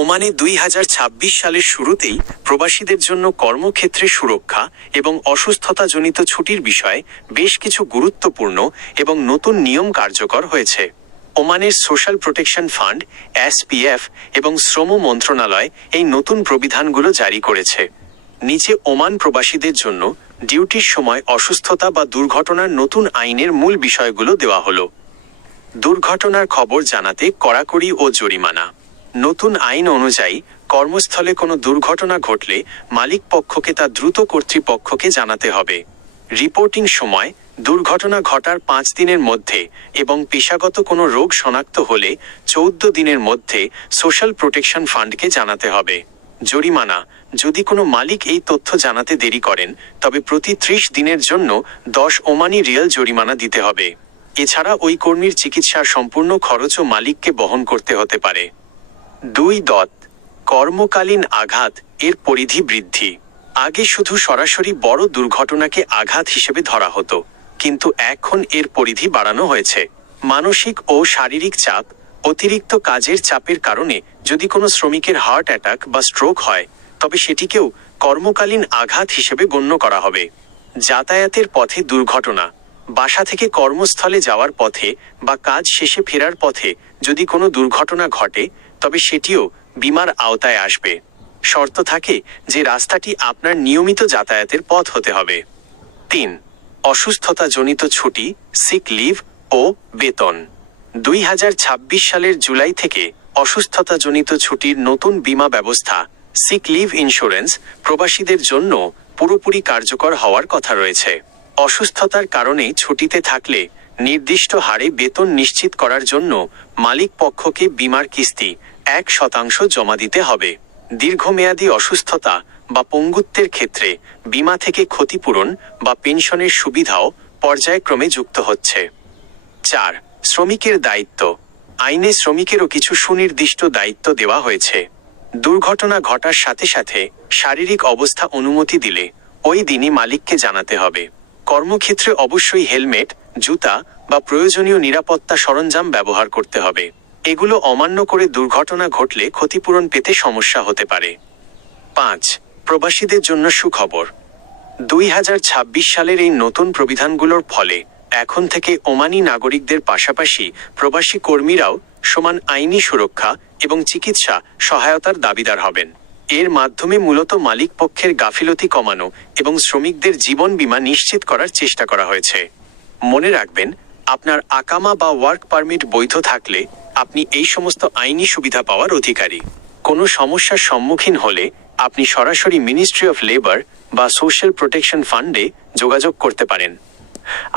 ওমানে 2026 সালের শুরুতেই প্রবাসীদের জন্য কর্মক্ষেত্রে সুরক্ষা এবং অসুস্থতাজনিত ছুটির বিষয়ে বেশ কিছু গুরুত্বপূর্ণ এবং নতুন নিয়ম কার্যকর হয়েছে। ওমানের সোশ্যাল প্রোটেকশন ফান্ড এসপিএফ এবং শ্রম মন্ত্রণালয় এই নতুন প্রবিধানগুলো জারি করেছে। নিচে ওমান প্রবাসীদের জন্য ডিউটির সময় অসুস্থতা বা দুর্ঘটনার নতুন আইনের মূল বিষয়গুলো দেওয়া হলো। দুর্ঘটনার খবর জানাতে কড়াকড়ি ও জরিমানা। নতুন আইন অনুযায়ী কর্মস্থলে কোনো দুর্ঘটনা ঘটলে মালিক পক্ষকে তা দ্রুত কর্তৃপক্ষকে জানাতে হবে। রিপোর্টিং সময় দুর্ঘটনা ঘটার 5 দিনের মধ্যে এবং পেশাগত কোনো রোগ শনাক্ত হলে 14 দিনের মধ্যে সোশ্যাল প্রোটেকশন ফান্ডকে জানাতে হবে। জরিমানা: যদি কোনো মালিক এই তথ্য জানাতে দেরি করেন তবে প্রতি 30 দিনের জন্য 10 ওমানি রিয়াল জরিমানা দিতে হবে। এছাড়া ওই কর্মীর চিকিৎসার সম্পূর্ণ খরচও মালিককে বহন করতে হতে পারে। 2. কর্মকালীন আঘাত এর পরিধি বৃদ্ধি। আগে শুধু সরাসরি বড় দুর্ঘটনাকে আঘাত হিসেবে ধরা হতো, কিন্তু এখন এর পরিধি বাড়ানো হয়েছে। মানসিক ও শারীরিক চাপ: অতিরিক্ত কাজের চাপের কারণে যদি কোনো শ্রমিকের হার্ট অ্যাটাক বা স্ট্রোক হয় তবে সেটিকেও কর্মকালীন আঘাত হিসেবে গণ্য করা হবে। যাতায়াতের পথে দুর্ঘটনা: বাসা থেকে কর্মস্থলে যাওয়ার পথে বা কাজ শেষে ফেরার পথে যদি কোনো দুর্ঘটনা ঘটে তবে সেটিও বীমার আওতায় আসবে। শর্ত থাকে যে রাস্তাটি আপনার নিয়মিত যাতায়াতের পথ হতে হবে। 3. অসুস্থতাজনিত ছুটি, সিক লিভ ও বেতন। 2026 সালের জুলাই থেকে অসুস্থতাজনিত ছুটির নতুন বীমা ব্যবস্থা সিক লিভ ইন্স্যুরেন্স প্রবাসীদের জন্য পুরোপুরি কার্যকর হওয়ার কথা রয়েছে। অসুস্থতার কারণে ছুটিতে থাকলে নির্দিষ্ট হারে বেতন নিশ্চিত করার জন্য মালিক পক্ষকে বীমার কিস্তি 1% জমা দিতে হবে। দীর্ঘমেয়াদী অসুস্থতা বা পঙ্গুত্বের ক্ষেত্রে বীমা থেকে ক্ষতিপূরণ বা পেনশনের সুবিধাও পর্যায়ক্রমে যুক্ত হচ্ছে। 4. শ্রমিকের দায়িত্ব। আইনে শ্রমিকেরও কিছু সুনির্দিষ্ট দায়িত্ব দেওয়া হয়েছে। দুর্ঘটনা ঘটার সাথে সাথে শারীরিক অবস্থা অনুমতি দিলে ওই দিনই মালিককে জানাতে হবে। কর্মক্ষেত্রে অবশ্যই হেলমেট, জুতা বা প্রয়োজনীয় নিরাপত্তা সরঞ্জাম ব্যবহার করতে হবে। এগুলো অমান্য করে দুর্ঘটনা ঘটলে ক্ষতিপূরণ পেতে সমস্যা হতে পারে। 5. প্রবাসীদের জন্য সুখবর। 2026 সালের এই নতুন প্রবিধানগুলোর ফলে এখন থেকে ওমানি নাগরিকদের পাশাপাশি প্রবাসী কর্মীরাও সমান আইনি সুরক্ষা এবং চিকিৎসা সহায়তার দাবিদার হবেন। এর মাধ্যমে মূলত মালিক পক্ষের গাফিলতি কমানো এবং শ্রমিকদের জীবন বীমা নিশ্চিত করার চেষ্টা করা হয়েছে। মনে রাখবেন, আপনার আকামা বা ওয়ার্ক পারমিট বৈধ থাকলে আপনি এই সমস্ত আইনি সুবিধা পাওয়ার অধিকারী। কোনো সমস্যার সম্মুখীন হলে আপনি সরাসরি মিনিস্ট্রি অফ লেবার বা সোশ্যাল প্রোটেকশন ফান্ডে যোগাযোগ করতে পারেন।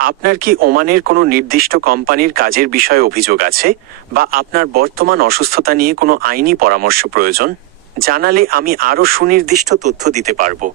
আপনার কি ওমানের কোনো নির্দিষ্ট কোম্পানির কাজের বিষয়ে অভিযোগ আছে, বা আপনার বর্তমান অসুস্থতা নিয়ে কোনো আইনি পরামর্শ প্রয়োজন? জানালে আমি আরও সুনির্দিষ্ট তথ্য দিতে পারবো।